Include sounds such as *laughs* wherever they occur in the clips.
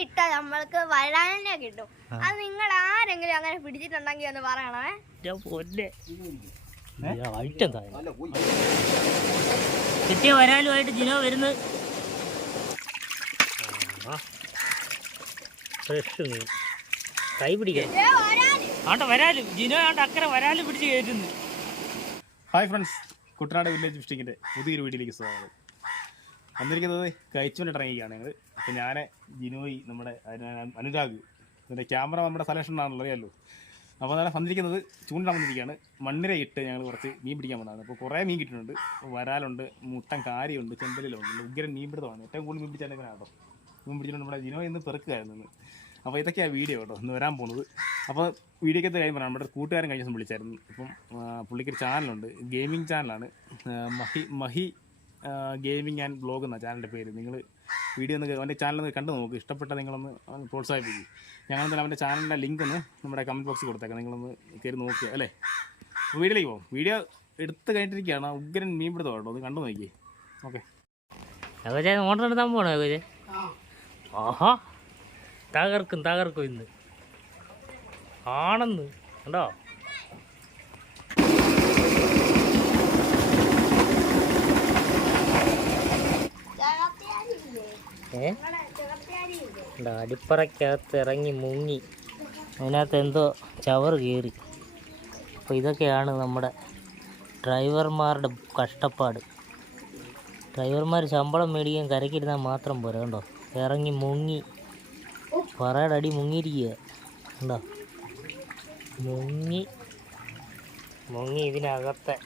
ഇട്ട നമ്മൾക്ക് വരാനെ കിട്ടും. അത് നിങ്ങൾ ആരെങ്കിലും അങ്ങനെ പിടിച്ചിട്ടുണ്ടെങ്കിൽ ഒന്ന് പറയണേ. പൊന്നെ. ഐറ്റം കിട്ടിയ വരാലുമായിട്ട് ജിനോ വരുന്നു. ഫ്രഷ് മീൻ. കൈ പിടിക്കാൻ. ഏ, വരാൽ. ആണ്ട വരാലും. ജിനോ ആണ്ട് അക്കരെ വരാലും പിടിച്ച് കയറ്റുന്നു. Hi friends. കുട്ടനാട് വില്ലേജ് ഫിഷിങ്ങിന്റെ പുതിയൊരു വീട്ടിലേക്ക് സ്വാഗതം. വന്നിരിക്കുന്നത് കഴിച്ചുകൊണ്ട് ഇറങ്ങിയാണ് ഞങ്ങൾ അപ്പോൾ ഞാൻ ജിനോയ് നമ്മുടെ അന- അനുരാഗ് ക്യാമറ നമ്മുടെ സെലക്ഷൻ ആണല്ലോ അറിയാമല്ലോ അപ്പോൾ അതാണ് വന്നിരിക്കുന്നത്. ചൂണ്ടിടാൻ വന്നിരിക്കുകയാണ്. മണ്ണിര ഇട്ട് ഞങ്ങൾ കുറച്ച് മീൻ പിടിക്കാൻ വന്നതാണ്. അപ്പോൾ കുറേ മീൻ കിട്ടുന്നുണ്ട് വരാലുണ്ട് മുട്ടൻ കാരിയുണ്ട് ചെമ്പലിലുണ്ട്. ഉഗ്രൻ മീൻ പിടുത്തമാണ് ഏറ്റവും കൂടുതൽ മീൻ പിടിച്ചാൽ കേട്ടോ മീൻ പിടിച്ചിട്ടുണ്ട് നമ്മുടെ ജിനോ ഇന്ന് പെറുക്കുകയായിരുന്നു അപ്പോൾ ഇതൊക്കെയാണ് വീഡിയോ കേട്ടോ ഇന്ന് വരാൻ പോകുന്നത് അപ്പോൾ വീഡിയോ കാര്യം പറയാം. നമ്മുടെ കൂട്ടുകാരൻ കഴിഞ്ഞ ദിവസം വിളിച്ചായിരുന്നു. ഇപ്പം പുള്ളിക്കൊരു ചാനലുണ്ട് ഗെയിമിംഗ് ചാനലാണ് Mahi Mahi gaming and blog എന്നാണ് ചാനലിന്റെ പേര്. നിങ്ങൾ വീഡിയോ ഒന്ന് അവന്റെ ഒന്ന് കണ്ടു നോക്ക്. ഇഷ്ടപ്പെട്ട നിങ്ങളൊന്ന് പ്രോത്സാഹിപ്പിക്കും. ഞങ്ങൾ തന്നെ അവന്റെ ചാനലിന്റെ ലിങ്ക് ഒന്ന് നമ്മുടെ കമന്റ് ബോക്സിൽ കൊടുത്തേക്കാം. നിങ്ങളൊന്ന് കയറി നോക്കുക അല്ലേ? വീഡിയോയിലേക്ക് പോകും വീഡിയോ എടുത്ത് കഴിഞ്ഞിട്ടിരിക്കുകയാണ്. ഉഗ്രൻ മീൻ പിടുത്തം കേട്ടോ ഒന്ന് കണ്ടു നോക്കി. ഓക്കെ. ഏകോചെ ആഹാ. തകർക്കും തകർക്കും ഇന്ന്. ആണെന്ന്. കണ്ടോ? ചകത്തിയാരിയില്ലേ? ഏ? നിങ്ങടെ ചകത്തിയാരിയില്ലേ? എന്താ അടിപ്പറക്കകത്ത് ഇറങ്ങി മുങ്ങി. അതിനകത്ത് എന്തോ ചവറ് കയറി അപ്പോൾ ഇതൊക്കെയാണ് നമ്മുടെ ഡ്രൈവർമാരുടെ കഷ്ടപ്പാട്. ഡ്രൈവർമാർ ശമ്പളം മേടിക്കാൻ കരക്കിരുന്നാൽ മാത്രം പോരാ കണ്ടോ? ഇറങ്ങി മുങ്ങി. പറയുടെ അടി മുങ്ങിയിരിക്കുക. കണ്ടോ? മുങ്ങി. മുങ്ങി ഇതിനകത്തെ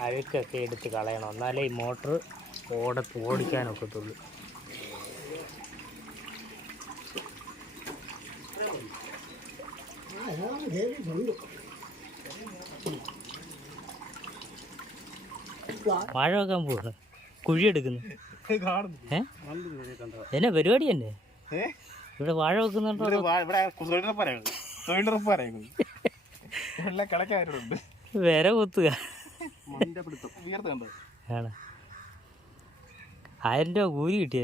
അഴുക്കൊക്കെ എടുത്ത് കളയണം. എന്നാലേ ഈ മോട്ടർ ഓട ഓടിക്കാനൊക്കത്തുള്ളൂ. വാഴ വെക്കാൻ പോവാ. കുഴിയെടുക്കുന്നു എന്നെ പരിപാടി തന്നെ? ഇവിടെ വാഴ വെക്കുന്നുണ്ടോ വിര കുത്തുക. ആയിരം രൂപ കൂലി കിട്ടിയ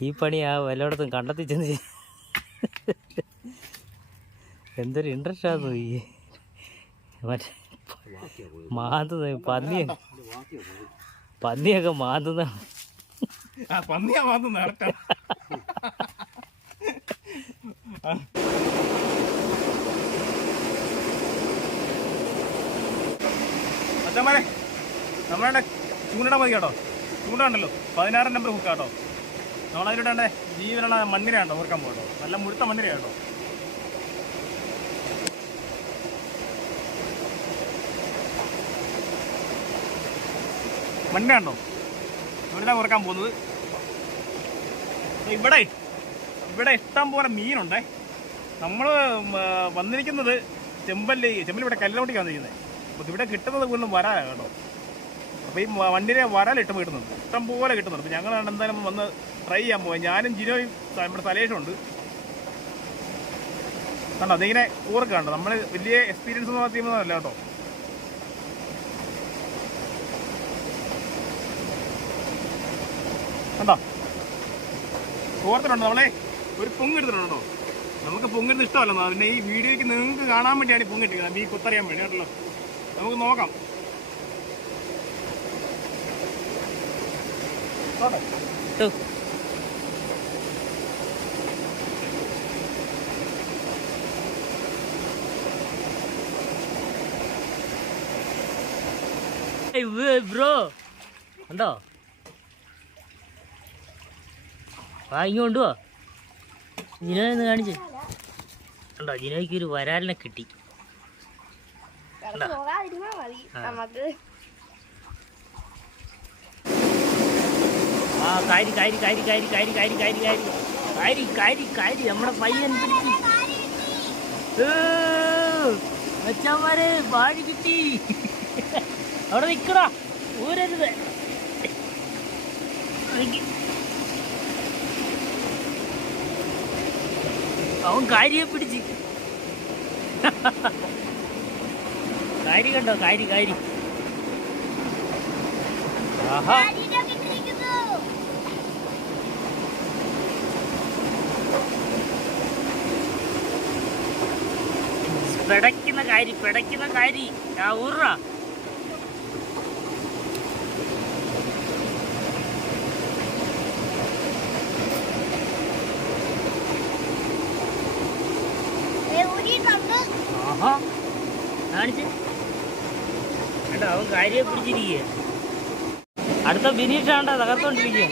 ഈ പണി ആ വല്ലയിടത്തും കണ്ടെത്തി ചെന്ന് എന്തൊരു ഇൻട്രസ്റ്റ് ആണെന്ന് ഈ മറ്റേ മാന്തുന്ന പന്നി പന്നിയൊക്കെ മാന്തുന്ന ആ പന്നിയാ മാന്തുന്ന അച്ഛന്മാരെ നമ്മളുടെ ചൂണ്ടിടാൻ മതി കേട്ടോ. ചൂണ്ടുണ്ടല്ലോ പതിനാറ് നമ്പർ ഹുക്ക് കേട്ടോ. നമ്മളതിലിടേണ്ട ജീവനുള്ള മണ്ണിര ഓർക്കാൻ പോകട്ടോ. നല്ല മുഴുത്ത മണ്ണിര മണ്ണിര കണ്ടോ ഇവിടെ കുറയ്ക്കാൻ പോകുന്നത്. ഇവിടെ ഇവിടെ ഇഷ്ടം പോലെ മീനുണ്ടേ. നമ്മൾ വന്നിരിക്കുന്നത് ചെമ്പല്ലി ചെമ്പല്ലി ഇവിടെ കല്ലോട്ടിക്ക് വന്നിരിക്കുന്നത് അപ്പോൾ ഇവിടെ കിട്ടുന്നത് വീണ്ടും വരാ കേട്ടോ. അപ്പോൾ ഈ വണ്ടിയിലെ വരാലിട്ട് കിട്ടുന്നുണ്ട് ഇഷ്ടം പോലെ കിട്ടുന്നുണ്ട്. അപ്പോൾ ഞങ്ങളാണ് എന്തായാലും വന്ന് ട്രൈ ചെയ്യാൻ പോകാം ഞാനും ജിനോയും നമ്മുടെ ഉണ്ട് കണ്ടോ? അതിങ്ങനെ ഊർക്കാണ്ടോ നമ്മൾ വലിയ എക്സ്പീരിയൻസ് ഒന്നും ചെയ്യുന്നതല്ല കേട്ടോ. കണ്ടോ? ഓർത്തിട്ടുണ്ടോ നമ്മളെ? ഒരു പൊങ്ങ് എടുത്തിട്ടുണ്ടോ? നമുക്ക് പൊങ്ങിടുന്ന ഇഷ്ടമല്ല. പിന്നെ ഈ വീഡിയോയ്ക്ക് നിങ്ങൾക്ക് കാണാൻ വേണ്ടിയാണ് ഈ പൊങ്ങിട്ടിരിക്കുന്നത് ഈ കുത്തറിയാൻ വേണ്ടി കേട്ടല്ലോ. നമുക്ക് നോക്കാം. ബ്രോ. ഉണ്ടോ ആ ഇങ്ങോട്ട് വാ ജിനോ എന്ന് കാണിച്ച്. ഉണ്ടോ ജിനോയ്ക്ക് ഒരു വരാലിനെ കിട്ടി. ആ. കാരി കാരി കാരി കാരി കാരി കാരി കാരി കാരി കാരി കാരി കാരി നമ്മുടെ പയ്യൻ പിടിച്ചു അച്ഛന്മാരെ വാഴി കിട്ടി. അവിടെ നിക്കടാ. ഊരരുത്. അവൻ കാരിയെ പിടിച്ച്. കാരി കണ്ടോ? കാരി കാരി. ആഹാ. പിടയ്ക്കുന്ന കാരി പിടയ്ക്കുന്ന കാരി. ആ ഉറ ആഹാ. കാണിച്ച്. കേട്ടോ അവൻ കാര്യ പിടിച്ചിരിക്കുക അടുത്ത ബിനീഷാണ്ട തകർത്തോണ്ടിരിക്കുക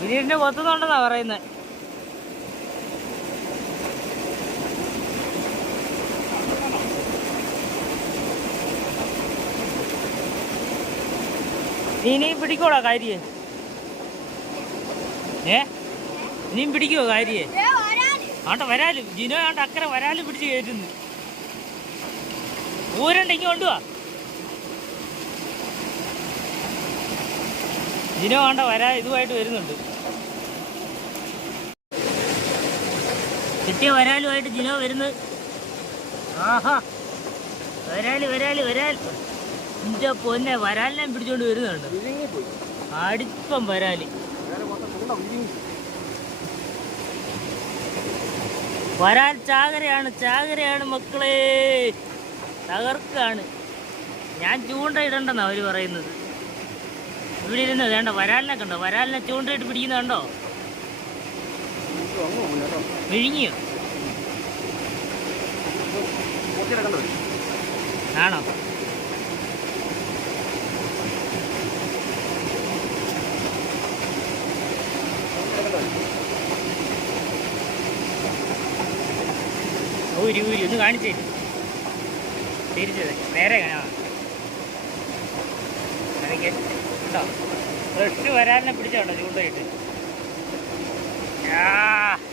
ബിനീഷിനെ കൊത്തുന്നുണ്ടെന്നാ പറയുന്നത് നീ ഇനിയും പിടിക്കോടാ കാര്യേ. ഏ? ഇനിയും പിടിക്കുവോ കാരിയെ. ആണ്ട വരാലും ജിനോ ആണ്ട് അക്കരെ വരാലും പിടിച്ച് കയറ്റുന്നു. ഊരണ്ടെങ്കിൽ കൊണ്ടുവാ. ജിനോ ആണ്ട വരാ ഇതുമായിട്ട് വരുന്നുണ്ട്. കിട്ടിയ വരാലുമായിട്ട് ജിനോ വരുന്ന്. ആഹാ വരാൽ വരാൽ വരാൽ എന്റെ പൊന്നെ വരാലിനെ പിടിച്ചോണ്ട് വരുന്നുണ്ട്. അടിപ്പം വരാൽ. വരാൻ ചാകരയാണ് ചാകരയാണ് മക്കളെ തകർക്കാണ് ഞാൻ ചൂണ്ട ഇടണ്ടെന്നാ അവർ പറയുന്നത് ഇവിടെ ഇരുന്ന് വേണ്ട വരാലിനെ കണ്ടോ വരാലിനെ ചൂണ്ടയിട്ട് പിടിക്കുന്ന കണ്ടോ വിഴുങ്ങിയോ ആണോ ഊരി ഊരി ഒന്ന് കാണിച്ചേ തിരിച്ചത് നേരെ കാണാം. എനിക്ക് കേട്ടോ ഫ്രഷ് വരാലിനെ പിടിച്ചോണ്ടോ ചൂണ്ടയിട്ട്?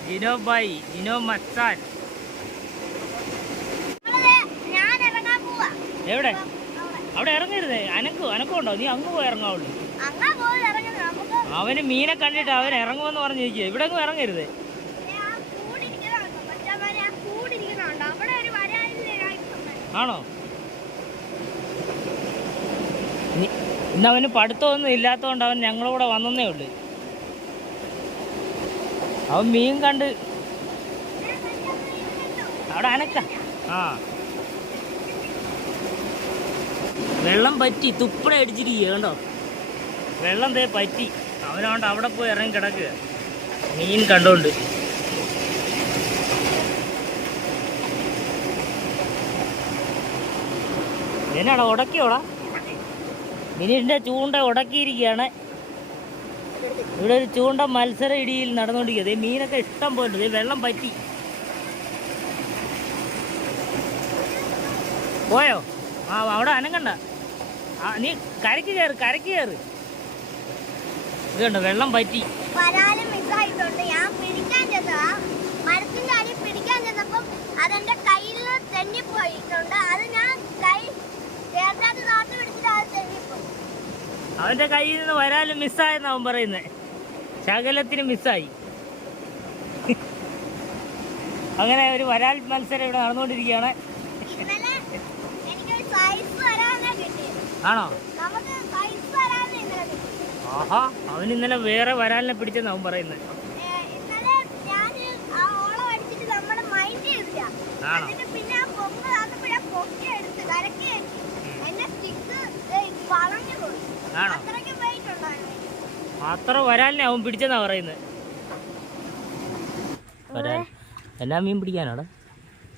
ജിനോ ബായി ജിനോ മച്ചാൻ എവിടെ? അവിടെ. ഇറങ്ങരുത്. അനക്കും അനക്കമുണ്ടോ നീ അങ്ങ് പോയി ഇറങ്ങാവുള്ളൂ. അവന് മീനെ കണ്ടിട്ട് അവൻ ഇറങ്ങുമെന്ന് പറഞ്ഞിരിക്കുക ഇവിടെ അങ്ങ് ഇറങ്ങരുത് ഏ, ആ കൂടിരിക്കുന്നുണ്ടോ മറ്റവരെ ആ കൂടിരിക്കുന്നുണ്ടോ അവിടെ ഒരു വരാലില്ലേ ആയിട്ടുണ്ട് ആണോ? ഇനി- ഇന്ന് അവന് പഠിത്തമൊന്നും ഇല്ലാത്തതുകൊണ്ട് അവൻ ഞങ്ങളൂടെ വന്നേ ഉള്ളു. അവൻ മീൻ കണ്ട് അവിടെ അനക്ക. ആ. വെള്ളം പറ്റി തുപ്പട അടിച്ചിരിക്കുക കണ്ടോ? വെള്ളം തേ പറ്റി. അവനോണ്ട് അവിടെ പോയി ഇറങ്ങി കിടക്കുക. മീൻ കണ്ടോണ്ട്. എന്നാടാ ഉടക്കിയോടാ? മിനിന്റെ ചൂണ്ട ഉടക്കിയിരിക്കുകയാണ്. ഇവിടെ ഒരു ചൂണ്ട മത്സര ഇടിയിൽ നടന്നുകൊണ്ടിരിക്കുക ദേ മീനൊക്കെ ഇഷ്ടം പോലെ വെള്ളം പറ്റി. പോയോ? ആ അവിടെ അനങ്ങണ്ട. നീ കരക്ക് കയറ് കരക്ക് കയറ്. ഇതുണ്ട് വെള്ളം പറ്റി. പിടിക്കാൻ ചെന്നപ്പം അതെന്റെ കയ്യിൽ തെന്നിപ്പോയിട്ടുണ്ട്. അത് ഞാൻ അവന്റെ കയ്യിൽ നിന്ന് വരാലും മിസ്സായെന്ന് അവൻ പറയുന്നത് ശകലത്തിന് മിസ്സായി. അങ്ങനെ ഒരു വരാൽ മത്സരം ഇവിടെ നടന്നുകൊണ്ടിരിക്കുകയാണ്. ആണോ? ആഹാ അവൻ ഇന്നലെ വേറെ വരാലിനെ പിടിച്ചെന്ന് അവൻ പറയുന്നത് ആണോ? ഇന്നലെ ഞാൻ ആ ഓളം അടിച്ചിട്ട് നമ്മുടെ മൈൻഡ് ചെയ്തില്ല ആണോ എന്നിട്ട് പിന്നെ ആ പൊങ്ങ് താന്നപ്പോഴാ പൊക്കി എടുത്ത് കരക്കി എന്റെ സ്റ്റിക്ക് വളഞ്ഞു പോയി ആണോ? അത്ര വരാലിനെ അവൻ പിടിച്ചെന്നാ പറയുന്നത് വരാൽ. എന്നാ മീൻ പിടിക്കാനാണ്?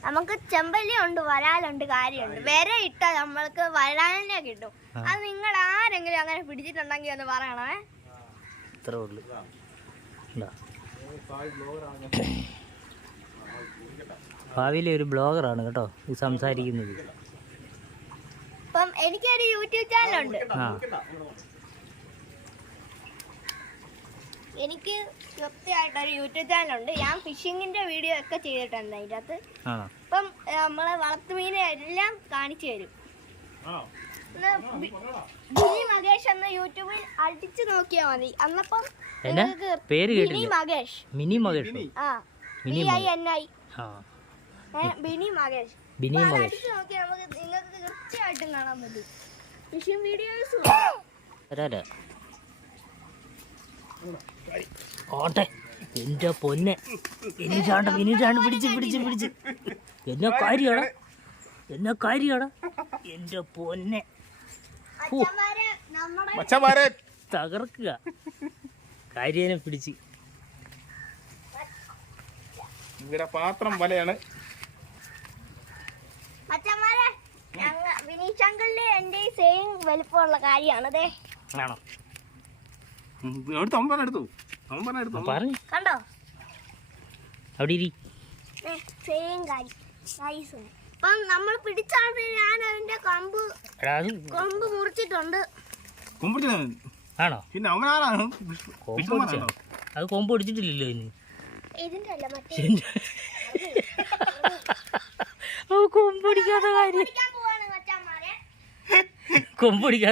നമുക്ക് ചെമ്പല്ലി ഉണ്ട് വരാലുണ്ട് കാര്യമുണ്ട്. വരെ ഇട്ട നമ്മൾക്ക് വരാലിനെ കിട്ടും. അത് നിങ്ങൾ ആരെങ്കിലും അങ്ങനെ പിടിച്ചിട്ടുണ്ടെങ്കിൽ ഒന്ന് പറയണേ. ഇത്രേ ഉള്ളൂ? ഭാവിയിലെ ഒരു ബ്ലോഗറാണ് കേട്ടോ ഈ സംസാരിക്കുന്നത്. ഇപ്പം എനിക്കൊരു യൂട്യൂബ് ചാനലുണ്ട്. എനിക്ക് എനിക്ക് കൃത്യമായിട്ടൊരു യൂട്യൂബ് ചാനലുണ്ട്. ഞാൻ ഫിഷിങ്ങിന്റെ വീഡിയോ ഒക്കെ ചെയ്തിട്ടുണ്ട് അതിന്റെ അകത്ത് അപ്പം ഇപ്പം നമ്മളെ വളർത്തുമീനെ എല്ലാം കാണിച്ചു തരും. ബിനി മകേഷ് എന്ന യൂട്യൂബിൽ അടിച്ചു നോക്കിയാൽ മതി. അന്നപ്പം എന്നാ? നിങ്ങൾക്ക് പേര് ബിനി മഹേഷ് മകേഷ്. മിനി മകേഷ്? ആ. Bini B I N I. ആ. ബിനി മകേഷ്. ബിനി വരാല ഓട്ടെ എന്റെ പൊന്നെ. വിനീഷാണ്ട് വിനീഷാണ്ട് പിടിച്ച് പിടിച്ച് പിടിച്ച്. എന്നെ കാര്യാടാ? എന്നെ കാര്യാടാ? എന്റെ പൊന്നെ. തകർക്കുക. കാര്യനെ പിടിച്ച്. ഇവിടെ പാത്രം വലയാണ് അച്ഛന്മാരെ ഞങ്ങ വിനീഷങ്കളിലെ എന്റെ സെയിം വലിപ്പമുള്ള കാര്യമാണ് അതെ ആണോ? എടുത്തു അവൻ പറഞ്ഞ എടുത്തു. അവൻ പറഞ്ഞ എടുത്തു പറഞ്ഞു. കണ്ടോ? അവിടെ ഇരി. സെയിം കാര്യം. സൈസ് അപ്പം നമ്മൾ പിടിച്ചാണ് ഞാൻ അതിന്റെ കമ്പ് കൊമ്പ് മുറിച്ചിട്ടുണ്ട്. ആണോ? പിന്നെ അവനാരാണ്? അത് കൊമ്പ് പിടിച്ചിട്ടില്ലല്ലോ ഇനി. ഇതിന്റെ അല്ല മറ്റേ. ഓ കൊമ്പ് പിടിക്കാത്ത കാര്യം. മുകളിൽ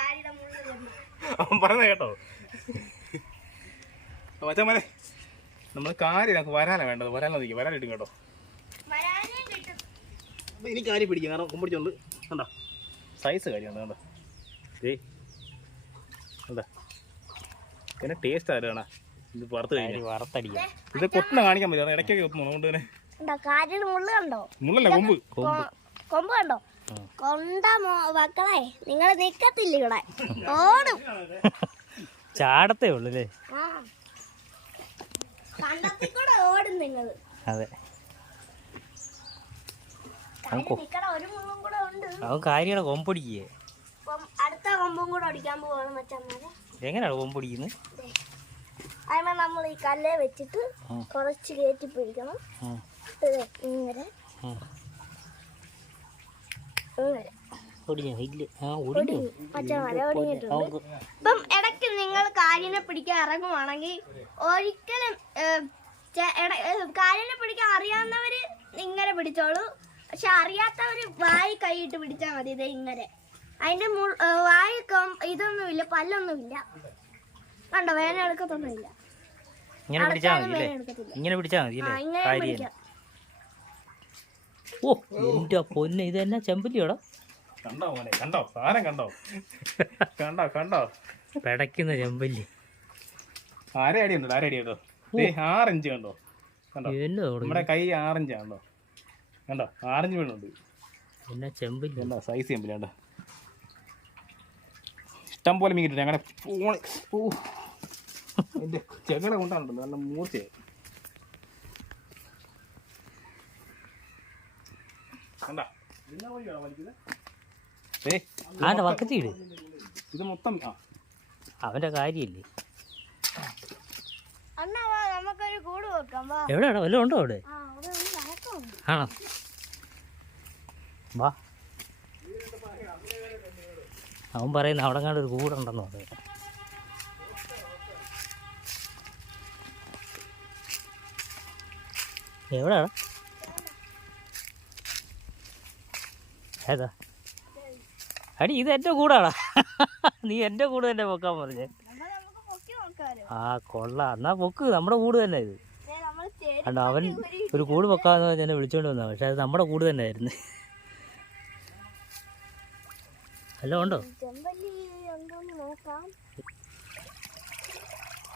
കാര്യം അവൻ പറഞ്ഞ കേട്ടോ. മച്ചന്മാരെ നമ്മൾ കാര്യം നമുക്ക് വരാനാ വേണ്ടത്. വരാനാ നിൽക്കും വരാൻ കിട്ടും കേട്ടോ. വരാനേ കിട്ടും. അപ്പൊ ഇനി കാര്യം പിടിക്കും കാരണം കൊമ്പിടിച്ചോണ്ട് കണ്ടോ? സൈസ് കാര്യമാണ് കണ്ടോ ഏയ് കണ്ടോ? പിന്നെ ടേസ്റ്റ് ആരാണ്? ഇത് വറുത്ത് വറുത്തടിക്കാം. ഇത് കൊട്ടിനെ കാണിക്കാൻ പറ്റില്ല ഇടയ്ക്കൊക്കെ കൊത്തുന്നു അതുകൊണ്ട് തന്നെ കണ്ടോ കണ്ടോ? മുള്ളല്ല കൊമ്പ്. കൊമ്പ്. കൊമ്പ് കണ്ടോ? കൊണ്ട മക്കളെ നിങ്ങൾ നിക്കത്തില്ല ഇവിടെ. ഓടും. ചാടത്തേ ഉള്ളു അല്ലേ ആ. കണ്ടത്തിൽ കൂടെ ഓടും നിങ്ങൾ അതെ. കാര്യം ഒരു മുള്ളും കൂടെ ഉണ്ട്. അവൻ കാര്യയുടെ കൊമ്പ് പിടിക്കുകയെ അപ്പം അടുത്ത കൊമ്പും കൂടെ അടിക്കാൻ പോവാണ് മച്ചന്മാരെ. എങ്ങനെയാണ് കൊമ്പ് പിടിക്കുന്നത് അതിനെ നമ്മൾ ഈ കല്ലേ വെച്ചിട്ട് കുറച്ച് കയറ്റി പിടിക്കണം. ഇങ്ങനെ. ഇപ്പം ഇടയ്ക്ക് നിങ്ങൾ കാലിനെ പിടിക്കാൻ ഇറങ്ങുവാണെങ്കിൽ ഒരിക്കലും കാലിനെ പിടിക്കാൻ അറിയാവുന്നവര് ഇങ്ങനെ പിടിച്ചോളൂ. പക്ഷെ അറിയാത്തവര് വായി കൈയിട്ട് പിടിച്ചാൽ മതി ഇത് ഇങ്ങനെ. അതിന്റെ മുൾ ഏ, ഇതൊന്നുമില്ല പല്ലൊന്നുമില്ല. കണ്ടോ? വേന എടുക്കത്തൊന്നുമില്ല ഇങ്ങനെ പിടിച്ചാൽ മതി അല്ലേ ഇങ്ങനെ പിടിച്ചാൽ മതി അല്ലേ കാര്യ ഓ എന്റെ പൊന്നെ ഇത് എന്നാ ചെമ്പല്ലിയോടാ? കണ്ടോ മോനെ? കണ്ടോ? സാധനം കണ്ടോ? കണ്ടോ കണ്ടോ? പിടയ്ക്കുന്ന ചെമ്പല്ലി. ആരെ അടി ഉണ്ടോ ആരെ അടി ഉണ്ടോ ദേ ആറിഞ്ച് കണ്ടോ? കണ്ടോ? നമ്മുടെ കൈ ആറിഞ്ച് കണ്ടോ? കണ്ടോ? ആറിഞ്ച് വീണുണ്ട്. എന്നാ ചെമ്പല്ലി? കണ്ടോ? സൈസ് കണ്ടോ? ഇഷ്ടം പോലെ മീൻ കിട്ടും ഞങ്ങളുടെ ഫോണ് ഓ. എന്റെ ചെകട കൊണ്ടാണല്ലോ നല്ല മൂർച്ചയായി കണ്ടാ? വക്കത്തിയിട് ഇത് മൊത്തം ആ. അവന്റെ കാര്യമില്ലേ? എവിടെയാണ് വാ നമുക്കൊരു കൂട് വെക്കാം വാ. എവിടെയാടാ? വല്ലതും ഉണ്ടോ അവിടെ? ആണോ? വാ. അവൻ പറയുന്ന അവിടെ കണ്ടൊരു ഒരു കൂടുണ്ടെന്ന് പറയും. എവിടെയാടാ ഏതാ? അടി ഇത് എന്റെ കൂടാടാ. നീ എന്റെ കൂട് തന്നെ പൊക്കാൻ പറഞ്ഞേ. ആ കൊള്ളാം. എന്നാ പൊക്ക്. നമ്മുടെ കൂട് തന്നെ ഇത്. കണ്ടോ അവൻ ഒരു കൂട് പൊക്കാന്ന് പറഞ്ഞ് എന്നെ വിളിച്ചോണ്ട് വന്നാ. പക്ഷെ അത് നമ്മുടെ കൂട് തന്നെ ആയിരുന്നു അല്ല ഉണ്ടോ?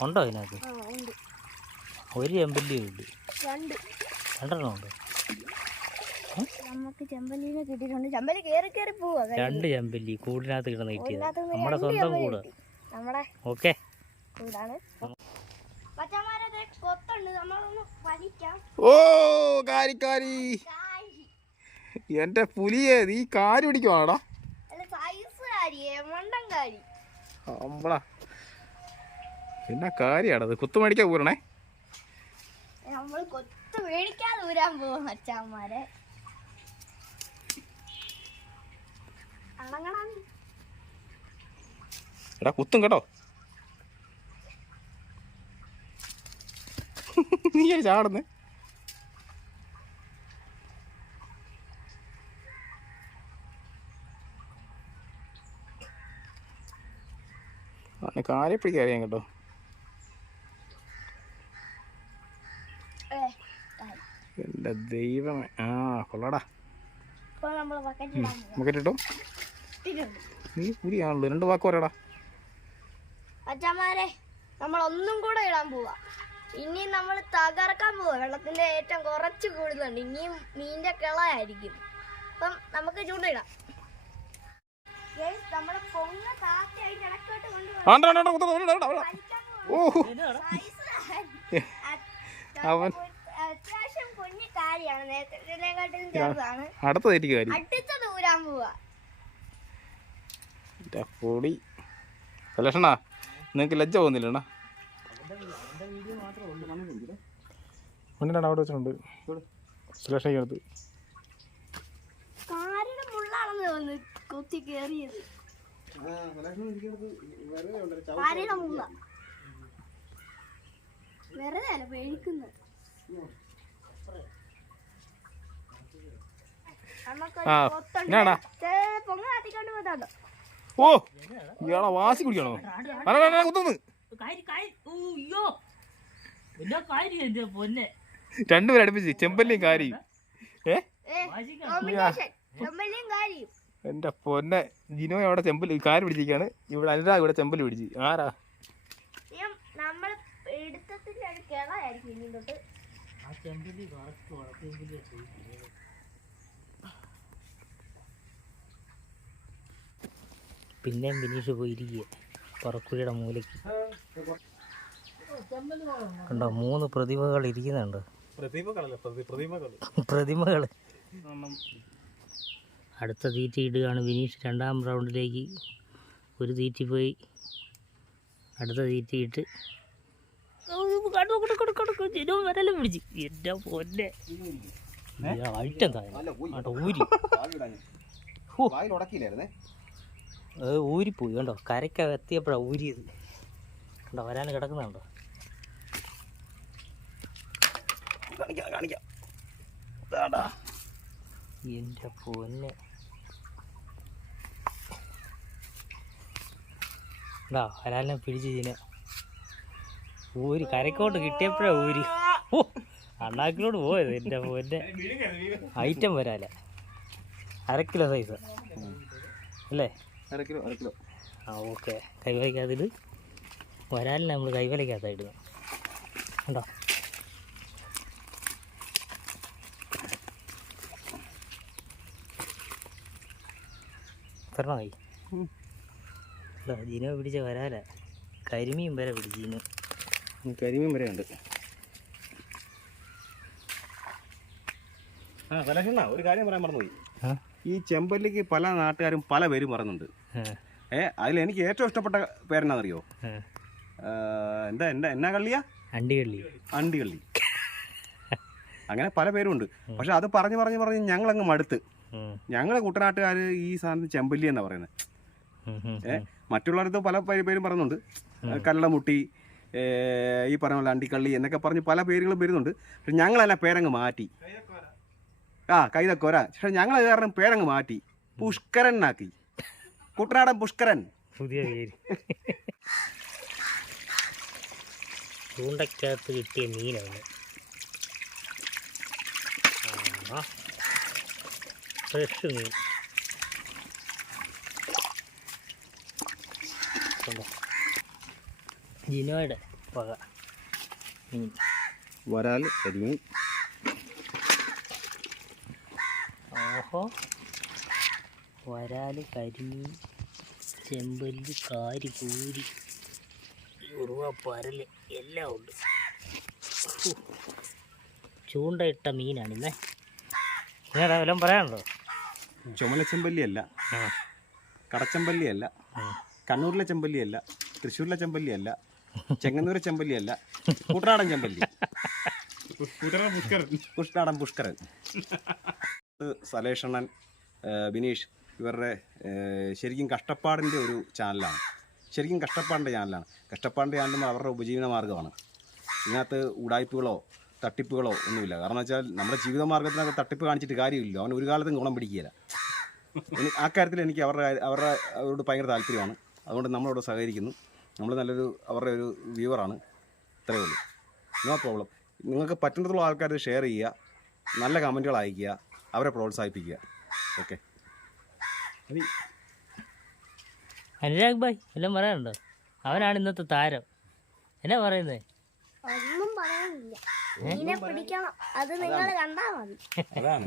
ഉണ്ടോ ഇതിനകത്ത്? ഉണ്ട്. ഒരു ചെമ്പല്ലിയും ഉള്ളൂ രണ്ട്. രണ്ടെണ്ണം ഉണ്ട് നമുക്ക് ചെമ്പല്ലിനെ കിട്ടിയിട്ടുണ്ട്. ചെമ്പല്ലി കേറി കേറി പോവാ. രണ്ട് ചെമ്പല്ലി കൂടിനകത്ത് കിടന്ന് കിട്ടിയത്. നമ്മുടെ സ്വന്തം കൂട്. നമ്മുടെ ഓക്കെ. കൂടാണ്. ഓ കാരി കാരി. എന്റെ പുലിയെ നീ കാരി പിടിക്കുവാടാ പിന്നെ സൈസ് കാരിയേ മണ്ടൻ കാരി. അമ്പളാ. എന്നാ കാര്യാണത്? കുത്തു മേടിക്കാൻ പോരണേ നമ്മൾ കൊത്ത് മേടിക്കാതെ ഊരാൻ പോകും അച്ഛന്മാരെ കുത്തും കേട്ടോ. *laughs* നീ ചാടുന്നേ. കാര്യപ്പിടിക്കാറിയാം കാര്യം പിടിക്കാൻ കേട്ടോ. എന്റെ ദൈവമേ. ആ കൊള്ളടാ. നമുക്ക് ഇട്ടോ. നീ പുരിയാണല്ലോ രണ്ട് വാക്ക് പറയടാ. അച്ഛന്മാരെ നമ്മൾ ഒന്നും കൂടെ ഇടാൻ പോവാ. ഇനി നമ്മൾ തകർക്കാൻ പോവാ. വെള്ളത്തിന്റെ ഏറ്റവും കുറച്ച് കൂടുതലുണ്ട് ഇനിയും മീനിന്റെ കിളയായിരിക്കും. അപ്പം നമുക്ക് ചൂണ്ടയിടാം നമ്മൾ ചെറുതാണ്. കാര്യം. അടുത്ത ദൂരാൻ പോവാ. ഇതാ പൊടി. കലേഷണാ നിങ്ങൾക്ക് ലജ്ജ പോകുന്നില്ലണ്ണാ മണ്ണിലാണ് അവിടെ വെച്ചിട്ടുണ്ട്. അടുത്ത്. വെറുതെ അല്ല പേടിക്കുന്നത് ആ, എന്നാടാ? ഓ ഇയാളെ വാശി കുടിക്കണോ അല്ല കുത്തുന്നു. എന്റെ എന്റെ രണ്ടുപേരും അടുപ്പിച്ച് ചെമ്പല്ലിയും കാരിയും ഏ? എന്റെ പൊന്നെ ജിനോ അവിടെ ചെമ്പൽ കാര് പിടിച്ചിരിക്കാണ്. ഇവിടെ അനുരാഗ് ഇവിടെ ചെമ്പൽ പിടിച്ച്. ആരാ? നമ്മൾ എടുത്തത്തിന്റെ ഒരു കിളയായിരിക്കും ഇനി തൊട്ട് ആ ചെമ്പല്ലി കറക്റ്റ് വളർത്തിയെങ്കിലേ പിന്നെയും ബിനീഷ് പോയിരിക്കുക പറക്കുഴിയുടെ മൂലയ്ക്ക്. കണ്ടോ മൂന്ന് പ്രതിമകൾ ഇരിക്കുന്നുണ്ട്. പ്രതിമകളല്ല പ്രതിമകൾ അടുത്ത തീറ്റ ഇടുകയാണ് വിനീഷ്. രണ്ടാം റൗണ്ടിലേക്ക് ഒരു തീറ്റ പോയി. അടുത്ത തീറ്റ ഇട്ട്. വരലും പിടിച്ച്. എന്റെ പൊന്നെ. ഐറ്റം താഴെ ഊരി. ഹോ. അത് ഊരിപ്പോയി കണ്ടോ? കരയ്ക്ക എത്തിയപ്പോഴാണ് ഊരിയത്. കണ്ടോ? വരാൻ കിടക്കുന്നുണ്ടോ? കാണിക്കാം കാണിക്കാം. എന്റെ പൊന്നെ. എന്താ വരാലിനെ പിടിച്ച് ഇതിനെ ഊരി കരക്കോട്ട് കിട്ടിയപ്പോഴാ ഊരി. ഓ അണ്ണാക്കിലോട്ട് പോയത് എന്റെ പൊന്നെ. ഐറ്റം വരാല അര കിലോ സൈസ് അല്ലേ? അര കിലോ അര കിലോ ആ ഓക്കെ. കൈവലിക്കാതിൽ വരാലിനെ നമ്മൾ കൈവലിക്കാത്തായിടുന്നു കണ്ടോ? തരണമായി ജിനോ പിടിച്ച വരാല. കരിമീൻ വരെ പിടിച്ചു ജിനോ. കരിമീൻ വരെ ഉണ്ട്. ആ ഒരു കാര്യം പറയാൻ മറന്നുപോയി? ഈ ചെമ്പല്ലിക്ക് പല നാട്ടുകാരും പല പേരും പറയുന്നുണ്ട്. ഏ അതിൽ എനിക്ക് ഏറ്റവും ഇഷ്ടപ്പെട്ട പേരെന്നാണെന്നറിയോ എന്താ എന്താ എന്നാ കള്ളിയാ? അണ്ടികള്ളി. അണ്ടികള്ളി. *laughs* അങ്ങനെ പല പേരുണ്ട് പക്ഷെ അത് പറഞ്ഞു പറഞ്ഞു പറഞ്ഞ് ഞങ്ങളങ്ങ് മടുത്ത്. ഞങ്ങളെ കുട്ടനാട്ടുകാർ ഈ സാധനം ചെമ്പല്ലി എന്നാ പറയുന്നത് ഏ മറ്റുള്ളവരത് പല പേരും പറയുന്നുണ്ട് കല്ലമുട്ടി ഈ പറഞ്ഞ പോലെ അണ്ടിക്കള്ളി എന്നൊക്കെ പറഞ്ഞ് പല പേരുകളും വരുന്നുണ്ട്. പക്ഷെ ഞങ്ങളെല്ലാം പേരങ്ങ് മാറ്റി. ആ കൈതക്കോര. പക്ഷെ ഞങ്ങൾ കാരണം പേരങ്ങ് മാറ്റി. പുഷ്കരൻ ആക്കി കുട്ടനാടൻ പുഷ്കരൻ. പുതിയ പേര്. ചൂണ്ടക്കകത്ത് കിട്ടിയ മീനാണ്. ഫ്രഷ് മീൻ. ജിനോയുടെ വക മീൻ. വരാൽ കരിമീൻ ഓഹോ വരാൽ കരിമീൻ ചെമ്പല്ലി കാരി പൂരി ഉറുവ പരൽ എല്ലാം ഉണ്ട്. ചൂണ്ടയിട്ട മീനാണിന്നേ ഇന്നേടാ വല്ലതും പറയാനുണ്ടോ? ചുമല ചെമ്പല്ലിയല്ല. കടച്ചെമ്പല്ലിയല്ല. കണ്ണൂരിലെ ചെമ്പല്ലിയല്ല. തൃശ്ശൂരിലെ ചെമ്പല്ലിയല്ല. ചെങ്ങന്നൂരെ ചെമ്പല്ലിയല്ല. കുട്ടനാടൻ ചെമ്പല്ലി. കുട്ടനാടൻ പുഷ്കരൻ. ഏ, ബിനീഷ്. ഇവരുടെ ശരിക്കും കഷ്ടപ്പാടിന്റെ ഒരു ചാനലാണ്. ശരിക്കും കഷ്ടപ്പാടിന്റെ ചാനലാണ്. കഷ്ടപ്പാടിന്റെ ചാനലും അവരുടെ ഉപജീവന മാർഗമാണ്. ഇതിനകത്ത് ഉടായ്പകളോ തട്ടിപ്പുകളോ ഒന്നുമില്ല. കാരണം വെച്ചാൽ നമ്മുടെ ജീവിത മാർഗത്തിനകത്ത് തട്ടിപ്പ് കാണിച്ചിട്ട് കാര്യമില്ല. അവൻ ഒരു കാലത്തും ഗുണം പിടിക്കുകയില്ല. ആ കാര്യത്തിൽ എനിക്ക് അവരുടെ അവരുടെ അവരോട് ഭയങ്കര താല്പര്യമാണ്. അതുകൊണ്ട് നമ്മളോട് സഹകരിക്കുന്നു. നമ്മൾ നല്ലൊരു അവരുടെ ഒരു വ്യൂവറാണ്. ഇത്രയേ ഉള്ളൂ. No problem. നിങ്ങൾക്ക് പറ്റുന്നതുള്ള ആൾക്കാർ ഷെയർ ചെയ്യുക. നല്ല കമന്റുകൾ അയയ്ക്കുക. അവരെ പ്രോത്സാഹിപ്പിക്കുക. ഓക്കെ. അനുരാഗ് ഭായ് എല്ലാം പറയാനുണ്ടോ? അവനാണ് ഇന്നത്തെ താരം. എന്നാ പറയുന്നേ? ഒന്നും പറയാനില്ല. മീനെ പിടിക്കണം. അത് നിങ്ങൾ കണ്ടാ മതി. അതാണ്.